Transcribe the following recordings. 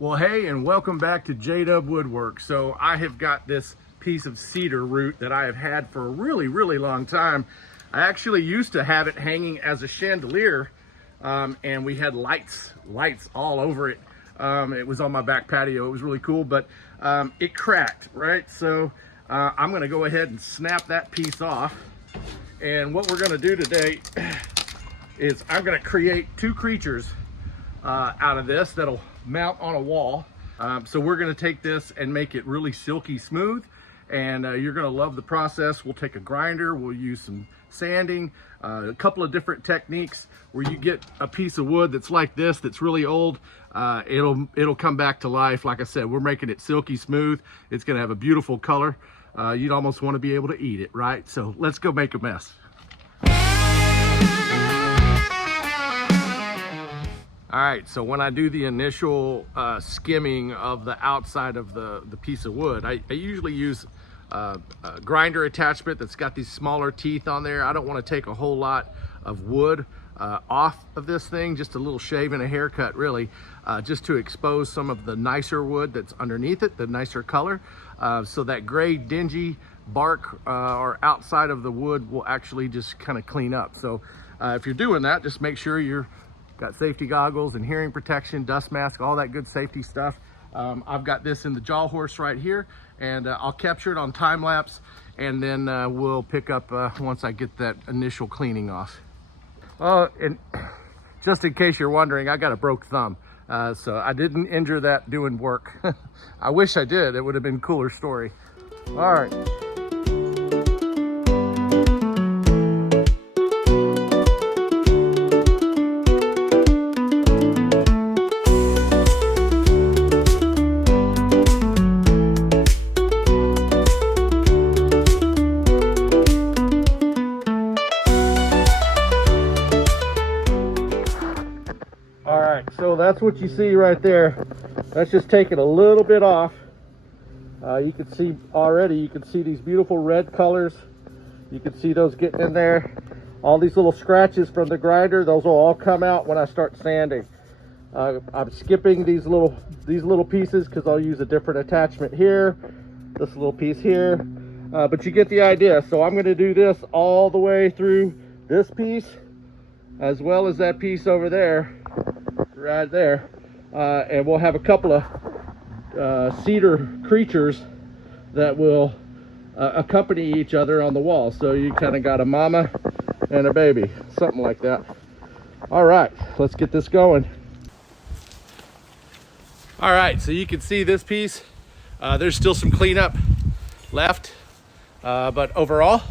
Well, hey, and welcome back to JDUB-Woodworks. So I have got this piece of cedar root that I have had for a really long time. I actually used to have it hanging as a chandelier, and we had lights all over it. It was on my back patio. It was really cool, but it cracked, right? So I'm gonna go ahead and snap that piece off. And what we're gonna do today is I'm gonna create two creatures out of this that'll mount on a wall. So we're going to take this and make it really silky smooth, and you're going to love the process. We'll take a grinder, we'll use some sanding, a couple of different techniques where you get a piece of wood that's like this, that's really old. It'll come back to life. Like I said, we're making it silky smooth. It's going to have a beautiful color. You'd almost want to be able to eat it, right? So let's go make a mess. All right, so when I do the initial skimming of the outside of the piece of wood, I usually use a grinder attachment that's got these smaller teeth on there. I don't want to take a whole lot of wood off of this thing, just a little shave and a haircut really, just to expose some of the nicer wood that's underneath it, the nicer color. So that gray dingy bark or outside of the wood will actually just kind of clean up. So if you're doing that, just make sure you're got safety goggles and hearing protection, dust mask, all that good safety stuff. I've got this in the jaw horse right here, and I'll capture it on time lapse, and then we'll pick up once I get that initial cleaning off. And just in case you're wondering, I got a broke thumb, so I didn't injure that doing work. I wish I did. It would have been a cooler story. All right. So that's what you see right there. That's just taking a little bit off. You can see already, you can see these beautiful red colors. You can see those getting in there. All these little scratches from the grinder, those will all come out when I start sanding. I'm skipping these little pieces because I'll use a different attachment here, this little piece here. But you get the idea. So I'm going to do this all the way through this piece, as well as that piece over there. Right there, and we'll have a couple of cedar creatures that will accompany each other on the wall. So you kind of got a mama and a baby, something like that. All right, let's get this going. All right, so you can see this piece. There's still some cleanup left, but overall,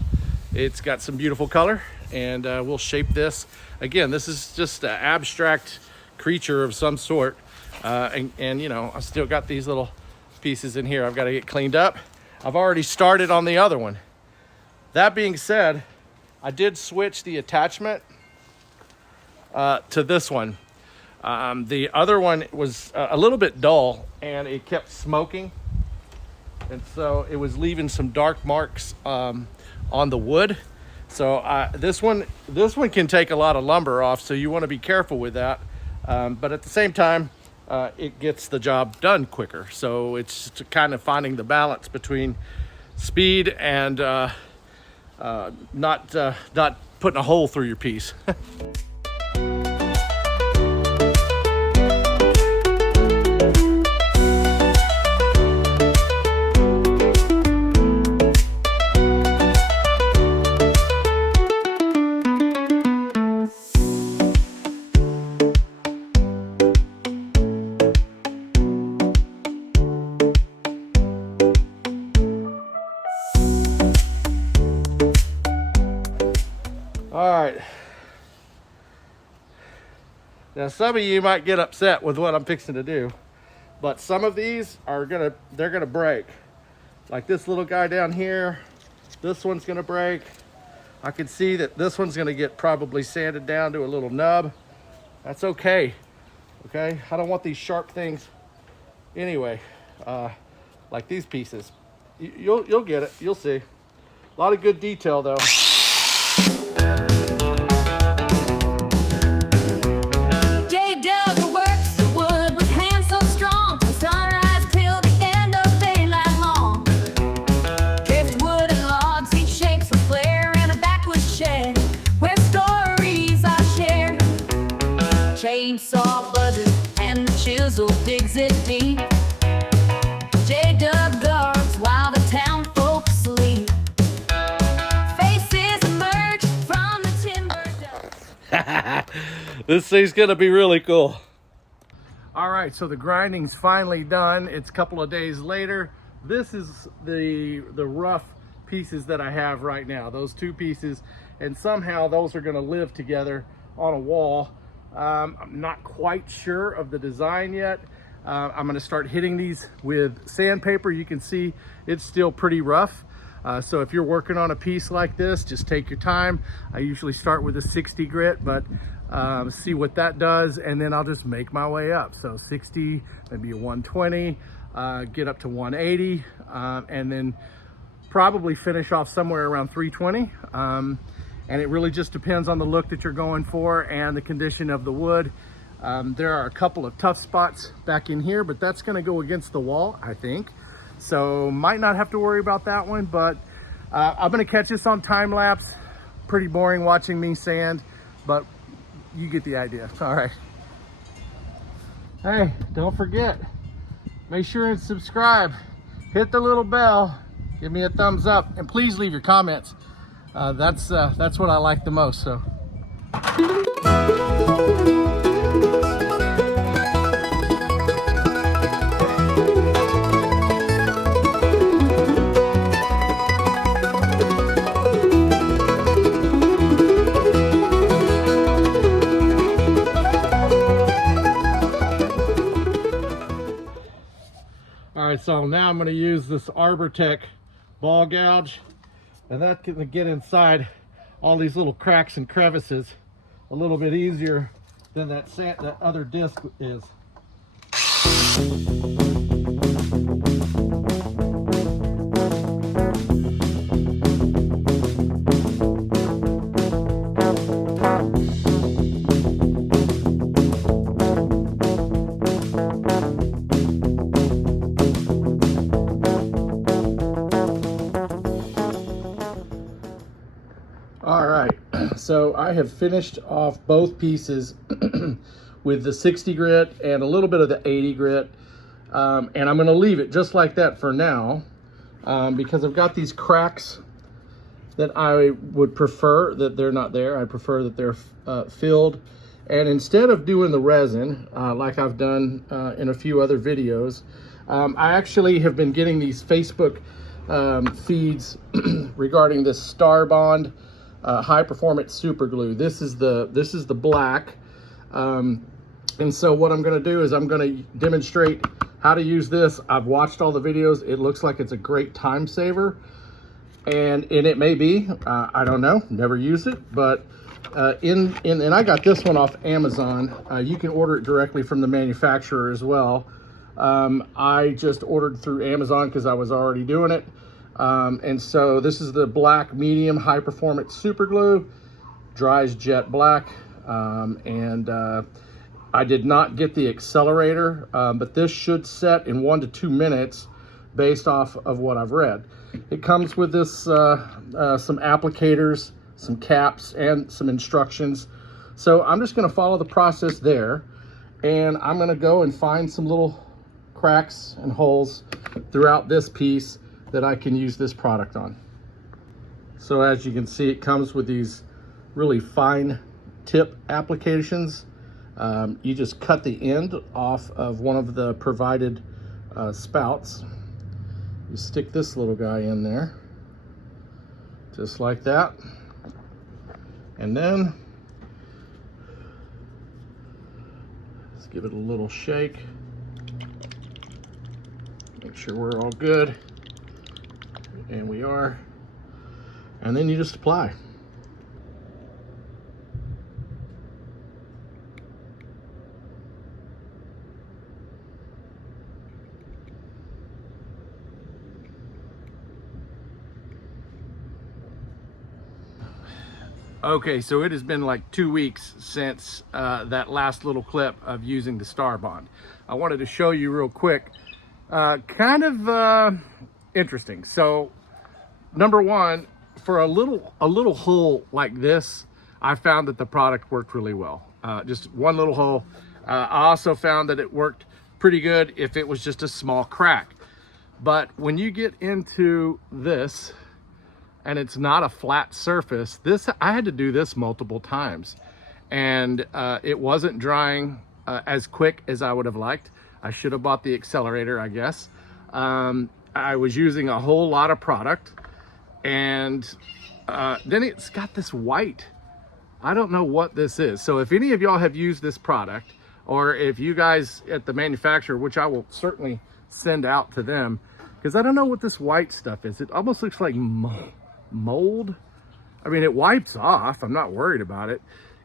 it's got some beautiful color, and we'll shape this. Again, this is just an abstract creature of some sort, and you know, I still got these little pieces in here I've got to get cleaned up. I've already started on the other one. That being said, I did switch the attachment to this one. The other one was a little bit dull, and it kept smoking, and so it was leaving some dark marks on the wood. So this one can take a lot of lumber off, so you want to be careful with that. But at the same time, it gets the job done quicker. So it's kind of finding the balance between speed and not putting a hole through your piece. All right. Now some of you might get upset with what I'm fixing to do, but some of these are they're gonna break. Like this little guy down here, this one's gonna break. I can see that this one's gonna get probably sanded down to a little nub. That's okay. Okay, I don't want these sharp things anyway, like these pieces. You'll get it, you'll see. A lot of good detail though. JDUB-Woodworks, wood with hands so strong. digs it deep. JDUB-Woodworks while the town folks sleep. Faces emerge from the timber. This thing's gonna be really cool. All right, so the grinding's finally done. It's a couple of days later. This is the rough pieces that I have right now, those two pieces, and somehow those are gonna live together on a wall. I'm not quite sure of the design yet. I'm gonna start hitting these with sandpaper. You can see it's still pretty rough. So if you're working on a piece like this, just take your time. I usually start with a 60 grit, but see what that does, and then I'll just make my way up. So 60, maybe a 120, get up to 180, and then probably finish off somewhere around 320. And it really just depends on the look that you're going for and the condition of the wood. There are a couple of tough spots back in here, but that's gonna go against the wall, I think. So might not have to worry about that one, but I'm gonna catch this on time lapse. Pretty boring watching me sand, but you get the idea. All right. Hey, don't forget, make sure and subscribe. Hit the little bell, give me a thumbs up, and please leave your comments. That's what I like the most. So. All right, so now I'm going to use this Arbortech ball gouge, and that's going to get inside all these little cracks and crevices a little bit easier than that other disc is. All right, so I have finished off both pieces with the 60 grit and a little bit of the 80 grit. And I'm gonna leave it just like that for now, because I've got these cracks that I would prefer that they're not there. I prefer that they're filled. And instead of doing the resin, like I've done in a few other videos, I actually have been getting these Facebook feeds regarding this Starbond high performance super glue. This is the black, and so what I'm going to do is I'm going to demonstrate how to use this. I've watched all the videos. It looks like it's a great time saver, and it may be. I don't know. Never use it, but and I got this one off Amazon. You can order it directly from the manufacturer as well. I just ordered through Amazon because I was already doing it. And so this is the black medium high performance super glue, dries jet black, and I did not get the accelerator, but this should set in 1 to 2 minutes based off of what I've read. It comes with this some applicators, some caps, and some instructions. So I'm just going to follow the process there, and I'm going to go and find some little cracks and holes throughout this piece that I can use this product on. So as you can see, it comes with these really fine tip applications. You just cut the end off of one of the provided spouts. You stick this little guy in there, just like that. And then let's give it a little shake. Make sure we're all good. And we are. And then you just apply. Okay, so it has been like 2 weeks since that last little clip of using the Starbond. I wanted to show you real quick. Kind of interesting. So number one, for a little hole like this, I found that the product worked really well. Just one little hole. I also found that it worked pretty good if it was just a small crack. But when you get into this and it's not a flat surface, I had to do this multiple times, and it wasn't drying as quick as I would have liked. I should have bought the accelerator, I guess. I was using a whole lot of product, and then it's got this white. I don't know what this is. So if any of y'all have used this product, or if you guys at the manufacturer, which I will certainly send out to them, because I don't know what this white stuff is. It almost looks like mold. I mean, it wipes off. I'm not worried about it.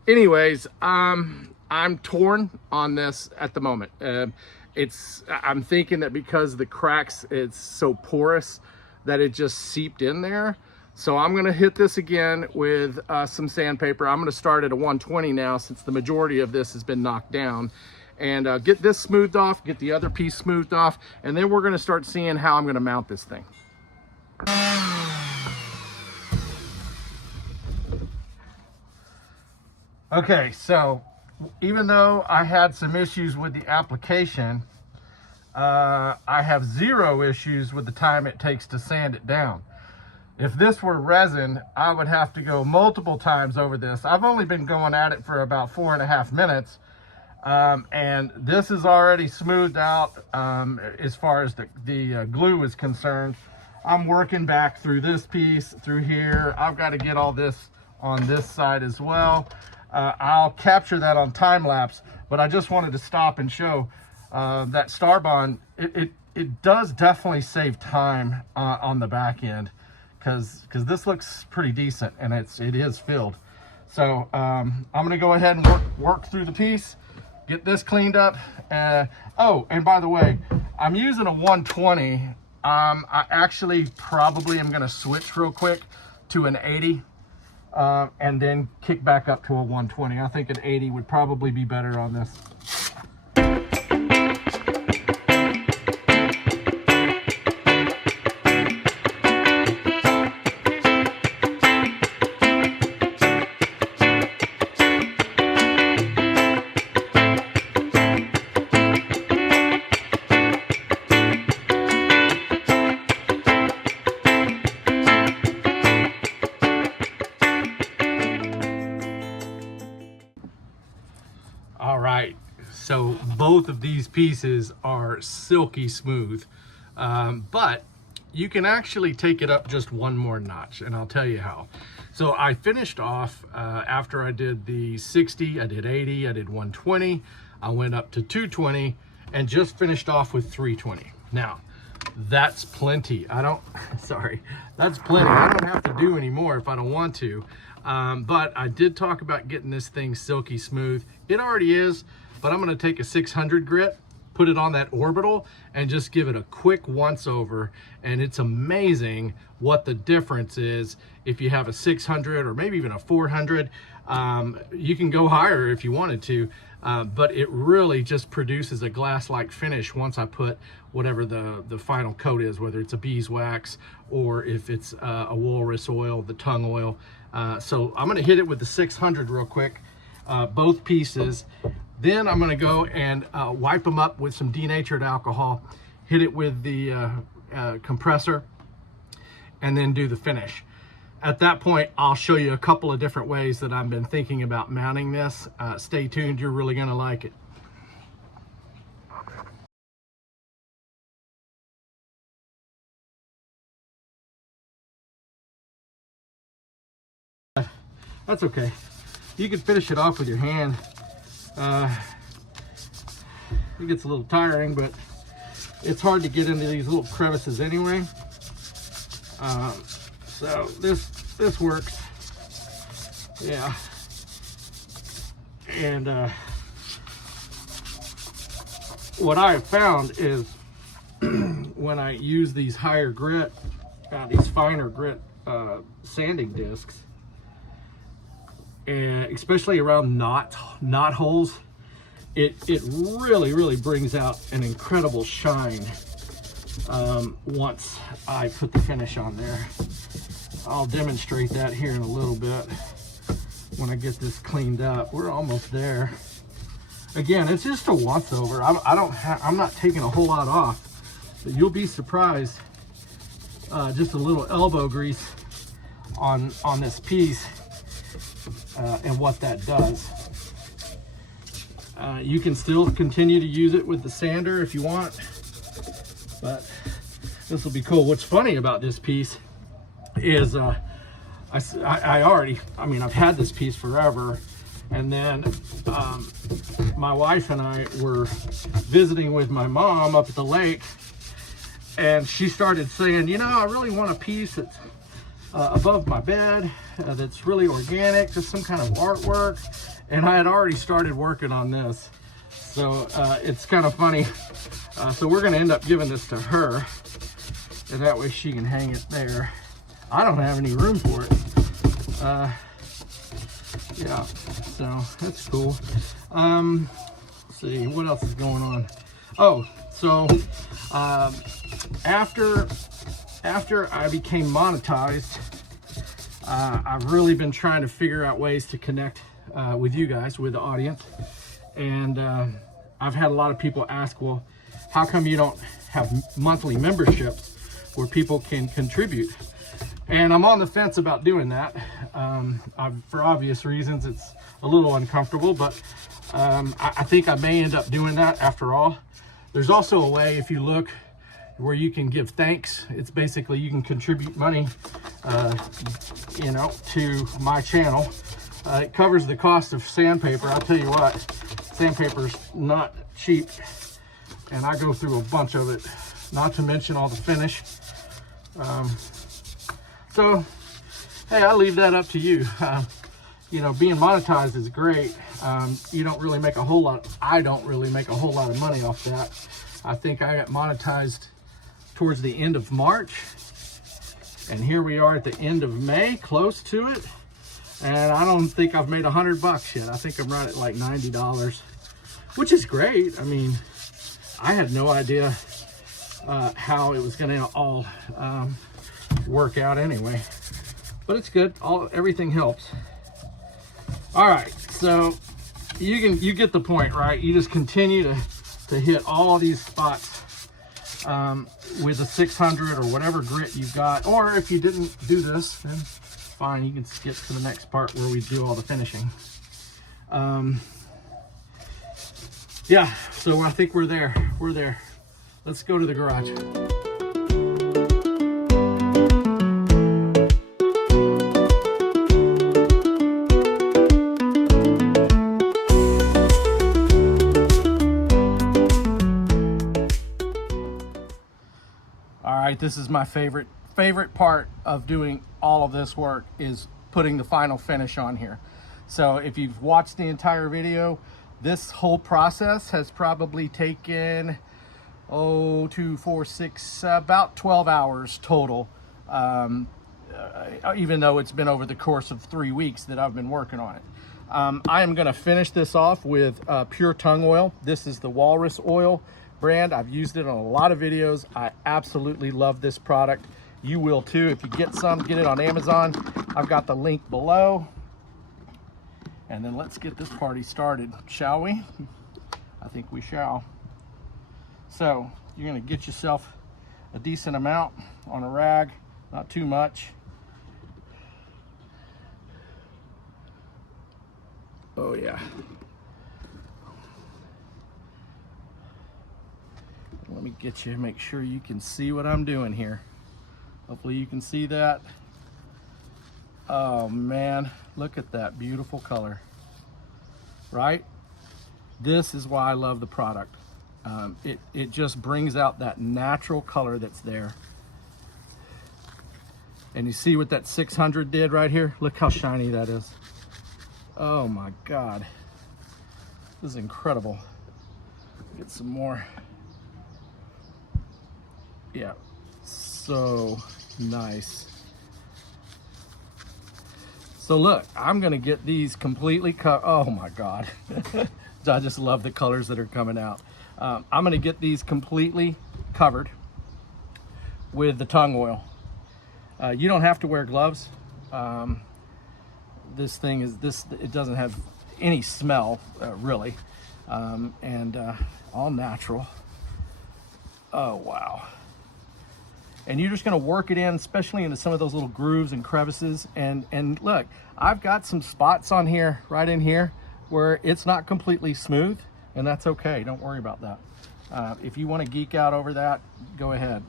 Anyways, I'm torn on this at the moment. I'm thinking that because the cracks, it's so porous that it just seeped in there. So I'm gonna hit this again with some sandpaper. I'm gonna start at a 120 now, since the majority of this has been knocked down, and get this smoothed off, get the other piece smoothed off, and then we're gonna start seeing how I'm gonna mount this thing. Okay, so even though I had some issues with the application, I have 0 issues with the time it takes to sand it down. If this were resin, I would have to go multiple times over this. I've only been going at it for about 4.5 minutes, and this is already smoothed out as far as the glue is concerned. I'm working back through this piece, through here. I've got to get all this on this side as well. I'll capture that on time lapse, but I just wanted to stop and show that Starbond, it does definitely save time on the back end, because this looks pretty decent, and it is filled. So I'm gonna go ahead and work through the piece, get this cleaned up. Oh, and by the way, I'm using a 120. I actually probably am gonna switch real quick to an 80 and then kick back up to a 120. I think an 80 would probably be better on this. All right, so both of these pieces are silky smooth, but you can actually take it up just one more notch, and I'll tell you how. So I finished off after I did the 60, I did 80, I did 120, I went up to 220, and just finished off with 320. Now, that's plenty. That's plenty. I don't have to do any more if I don't want to. But I did talk about getting this thing silky smooth. It already is, but I'm gonna take a 600 grit, put it on that orbital, and just give it a quick once over. And it's amazing what the difference is if you have a 600 or maybe even a 400. You can go higher if you wanted to, but it really just produces a glass-like finish once I put whatever the final coat is, whether it's a beeswax or if it's a walrus oil, the tongue oil. So I'm gonna hit it with the 600 real quick, both pieces. Then I'm gonna go and wipe them up with some denatured alcohol, hit it with the compressor, and then do the finish. At that point, I'll show you a couple of different ways that I've been thinking about mounting this. Stay tuned, you're really gonna like it. That's okay. You can finish it off with your hand. It gets a little tiring, but it's hard to get into these little crevices anyway. So this works. Yeah. And what I have found is when I use these higher grit, these finer grit sanding discs, and especially around knot holes, it really brings out an incredible shine once I put the finish on there. I'll demonstrate that here in a little bit when I get this cleaned up. We're almost there. Again, it's just a once over. I'm not taking a whole lot off, but you'll be surprised. Just a little elbow grease on this piece and what that does. You can still continue to use it with the sander if you want, but this will be cool. What's funny about this piece is I've had this piece forever, and then my wife and I were visiting with my mom up at the lake, and she started saying, you know, I really want a piece that's above my bed, that's really organic, just some kind of artwork. And I had already started working on this, so it's kind of funny. So we're going to end up giving this to her, and that way she can hang it there. I don't have any room for it. Yeah, so that's cool. Let's see, what else is going on? Oh, so after I became monetized, I've really been trying to figure out ways to connect with you guys, with the audience. And I've had a lot of people ask, well, how come you don't have monthly memberships where people can contribute? And I'm on the fence about doing that. For obvious reasons, it's a little uncomfortable, but I think I may end up doing that after all. There's also a way, if you look, where you can give thanks. It's basically you can contribute money, you know, to my channel. It covers the cost of sandpaper. I'll tell you what, sandpaper's not cheap, and I go through a bunch of it, not to mention all the finish. So, hey, I leave that up to you. You know, being monetized is great. You don't really make a whole lot. I don't really make a whole lot of money off that. I think I got monetized towards the end of March, and here we are at the end of May, close to it. And I don't think I've made $100 yet. I think I'm right at like $90, which is great. I mean, I had no idea how it was going to all work out anyway, but it's good. Everything helps. All right, so you get the point, right? You just continue to hit all these spots with a 600 or whatever grit you've got. Or if you didn't do this, then fine, you can skip to the next part where we do all the finishing. Yeah, so I think we're there. Let's go to the garage. All right, this is my favorite part of doing all of this work, is putting the final finish on here. So if you've watched the entire video, this whole process has probably taken about 12 hours total, even though it's been over the course of 3 weeks that I've been working on it. I am going to finish this off with pure tung oil. This is the Walrus oil brand. I've used it on a lot of videos. I absolutely love this product. You will too. If you get some, get it on Amazon. I've got the link below. And then let's get this party started, shall we? I think we shall. So you're going to get yourself a decent amount on a rag, not too much. Oh yeah. Let me get you, make sure you can see what I'm doing here. Hopefully you can see that. Oh man, look at that beautiful color, right? This is why I love the product. It just brings out that natural color that's there. And you see what that 600 did right here? Look how shiny that is. Oh my God, this is incredible. Get some more. Yeah, so nice. So look, I'm gonna get these completely cut. Oh my God. I just love the colors that are coming out. I'm gonna get these completely covered with the tung oil. You don't have to wear gloves. This thing is, it doesn't have any smell really. and all natural. Oh, wow. And you're just gonna work it in, especially into some of those little grooves and crevices. And look, I've got some spots on here, right in here, where it's not completely smooth, and that's okay, don't worry about that. If you wanna geek out over that, go ahead.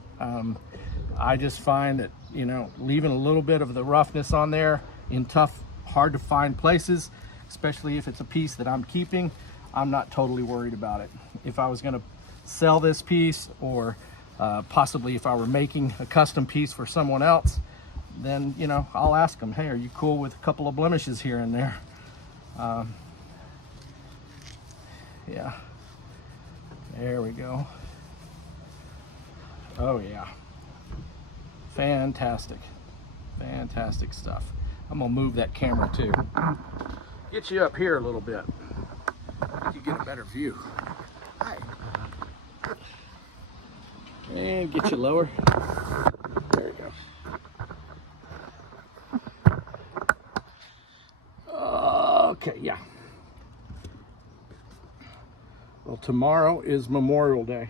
I just find that, you know, leaving a little bit of the roughness on there in tough, hard to find places, especially if it's a piece that I'm keeping, I'm not totally worried about it. If I was gonna sell this piece, or possibly if I were making a custom piece for someone else, then, you know, I'll ask them, hey, are you cool with a couple of blemishes here and there? Yeah, there we go. Oh yeah, fantastic, fantastic stuff. I'm gonna move that camera too. Get you up here a little bit. You get a better view. Hi. And get you lower. There you go. Okay, yeah. Well, tomorrow is Memorial Day.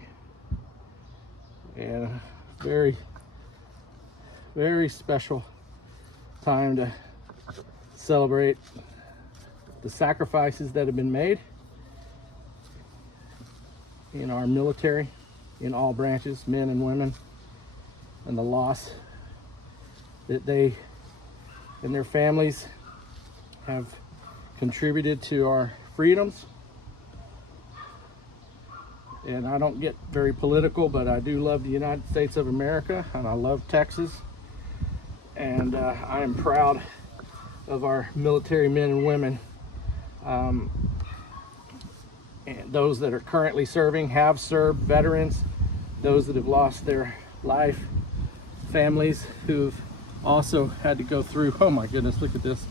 And very, very special time to celebrate the sacrifices that have been made in our military, in all branches, men and women, and the loss that they and their families have contributed to our freedoms. And I don't get very political, but I do love the United States of America, and I love Texas. And I am proud of our military men and women, and those that are currently serving, have served, veterans, those that have lost their life, families who've also had to go through, oh my goodness, look at this,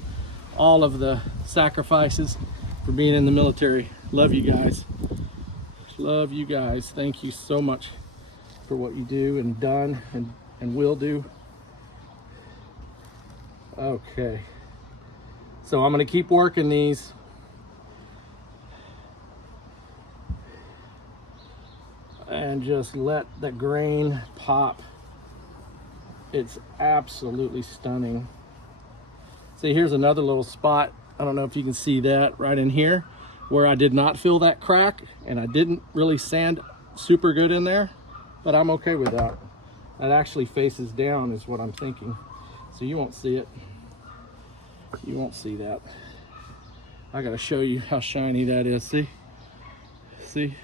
all of the sacrifices for being in the military. Love you guys. Love you guys. Thank you so much for what you do and done and will do. Okay, so I'm going to keep working these. And just let the grain pop. It's absolutely stunning. See, here's another little spot. I don't know if you can see that right in here, where I did not fill that crack, and I didn't really sand super good in there, but I'm okay with that. That actually faces down is what I'm thinking. So you won't see it. You won't see that. I gotta show you how shiny that is. See? See?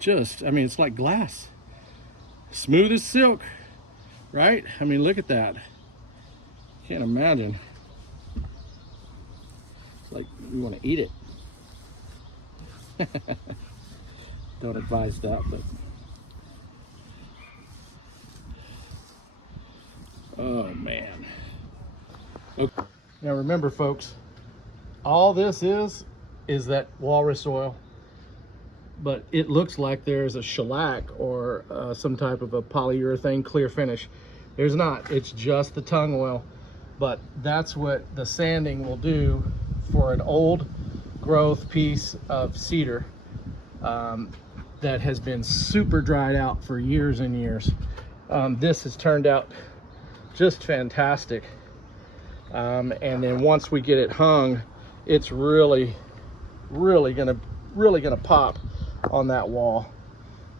Just, I mean, it's like glass. Smooth as silk, right? I mean, look at that. Can't imagine. It's like you want to eat it. Don't advise that, but oh man. Okay. Now remember, folks, all this is that walrus oil, but it looks like there's a shellac or some type of a polyurethane clear finish. There's not. It's just the tung oil, but that's what the sanding will do for an old growth piece of cedar that has been super dried out for years and years. This has turned out just fantastic, and then once we get it hung, it's really gonna pop on that wall.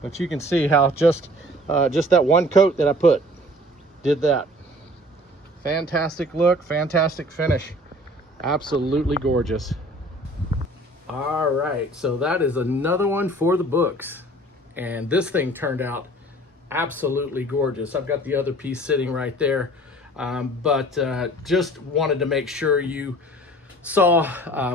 But you can see how just that one coat that I put did that. Fantastic look, fantastic finish, absolutely gorgeous. All right, so that is another one for the books, and this thing turned out absolutely gorgeous. I've got the other piece sitting right there, but just wanted to make sure you saw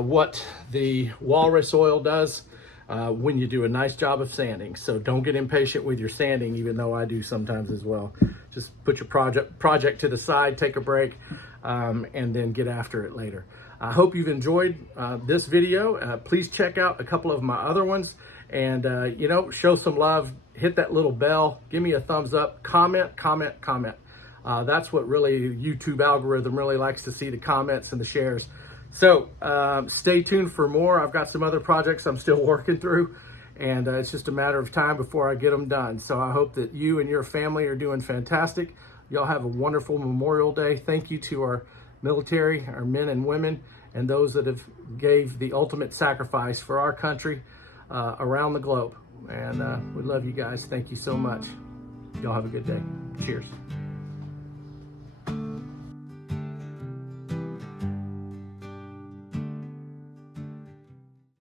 what the walrus oil does when you do a nice job of sanding. So don't get impatient with your sanding, even though I do sometimes as well. Just put your project to the side, take a break, and then get after it later. I hope you've enjoyed this video. Please check out a couple of my other ones, and you know, show some love, hit that little bell, give me a thumbs up, comment. That's what really YouTube algorithm really likes to see, the comments and the shares. So stay tuned for more. I've got some other projects I'm still working through, and it's just a matter of time before I get them done. So I hope that you and your family are doing fantastic. Y'all have a wonderful Memorial Day. Thank you to our military, our men and women, and those that have gave the ultimate sacrifice for our country around the globe. And we love you guys. Thank you so much. Y'all have a good day. Cheers.